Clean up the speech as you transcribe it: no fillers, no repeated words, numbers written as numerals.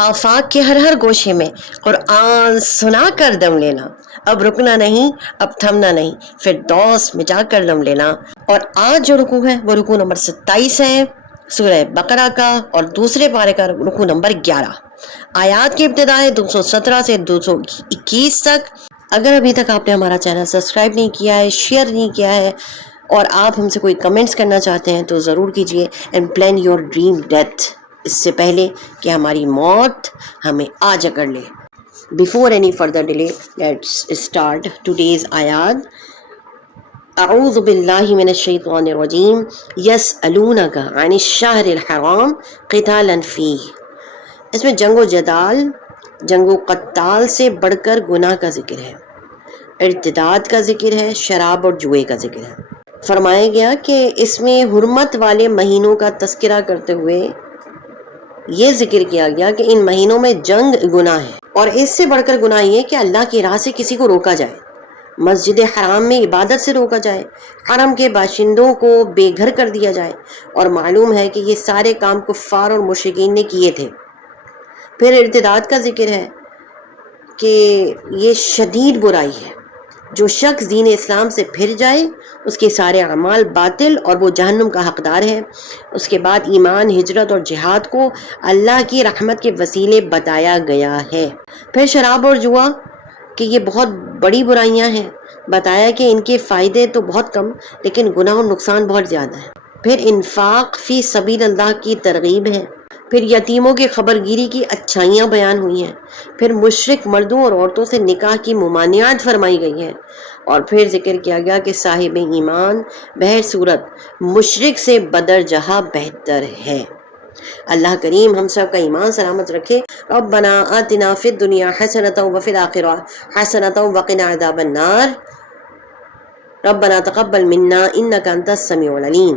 آفاق کے ہر گوشے میں قرآن سنا کر دم لینا، اب رکنا نہیں، اب تھمنا نہیں، فردوس میں جا کر دم لینا۔ اور آج جو رکوع ہے وہ رکوع نمبر 27 ہے سورہ بقرہ کا، اور دوسرے پارے کا رکوع نمبر 11۔ آیات کی ابتدا ہے 217 سے 221 تک۔ اگر ابھی تک آپ نے ہمارا چینل سبسکرائب نہیں کیا ہے، شیئر نہیں کیا ہے، اور آپ ہم سے کوئی کمنٹس کرنا چاہتے ہیں تو ضرور کیجئے۔ And plan your dream death, اس سے پہلے کہ ہماری موت ہمیں آ جکڑ لے۔ Before any further delay, let's start today's ayat. اعوذ باللہ من الشیطان الرجیم، یسألونک عن الشہر الحرام قتال فیہ۔ اس میں جنگ و جدال، جنگ و قتال سے بڑھ کر گناہ کا ذکر ہے، ارتداد کا ذکر ہے، شراب اور جوئے کا ذکر ہے۔ فرمایا گیا کہ اس میں حرمت والے مہینوں کا تذکرہ کرتے ہوئے یہ ذکر کیا گیا کہ ان مہینوں میں جنگ گناہ ہے، اور اس سے بڑھ کر گناہ یہ کہ اللہ کی راہ سے کسی کو روکا جائے، مسجد حرام میں عبادت سے روکا جائے، حرم کے باشندوں کو بے گھر کر دیا جائے، اور معلوم ہے کہ یہ سارے کام کفار اور مشرکین نے کیے تھے۔ پھر ارتداد کا ذکر ہے کہ یہ شدید برائی ہے، جو شخص دین اسلام سے پھر جائے اس کے سارے اعمال باطل اور وہ جہنم کا حقدار ہے۔ اس کے بعد ایمان، ہجرت اور جہاد کو اللہ کی رحمت کے وسیلے بتایا گیا ہے۔ پھر شراب اور جوا کہ یہ بہت بڑی برائیاں ہیں، بتایا کہ ان کے فائدے تو بہت کم لیکن گناہ اور نقصان بہت زیادہ ہے۔ پھر انفاق فی سبیل اللہ کی ترغیب ہے۔ پھر یتیموں کی خبرگیری کی اچھائیاں بیان ہوئی ہیں۔ پھر مشرک مردوں اور عورتوں سے نکاح کی ممانعت فرمائی گئی ہے، اور پھر ذکر کیا گیا کہ صاحب ایمان بہر صورت مشرک سے بدرجہ بہتر ہے۔ اللہ کریم ہم سب کا ایمان سلامت رکھے۔ ربنا آتنا فی الدنیا حسنۃ وفی الآخرہ حسنۃ وقنا عذاب النار۔ ربنا تقبل منا انک انت السمیع العلیم۔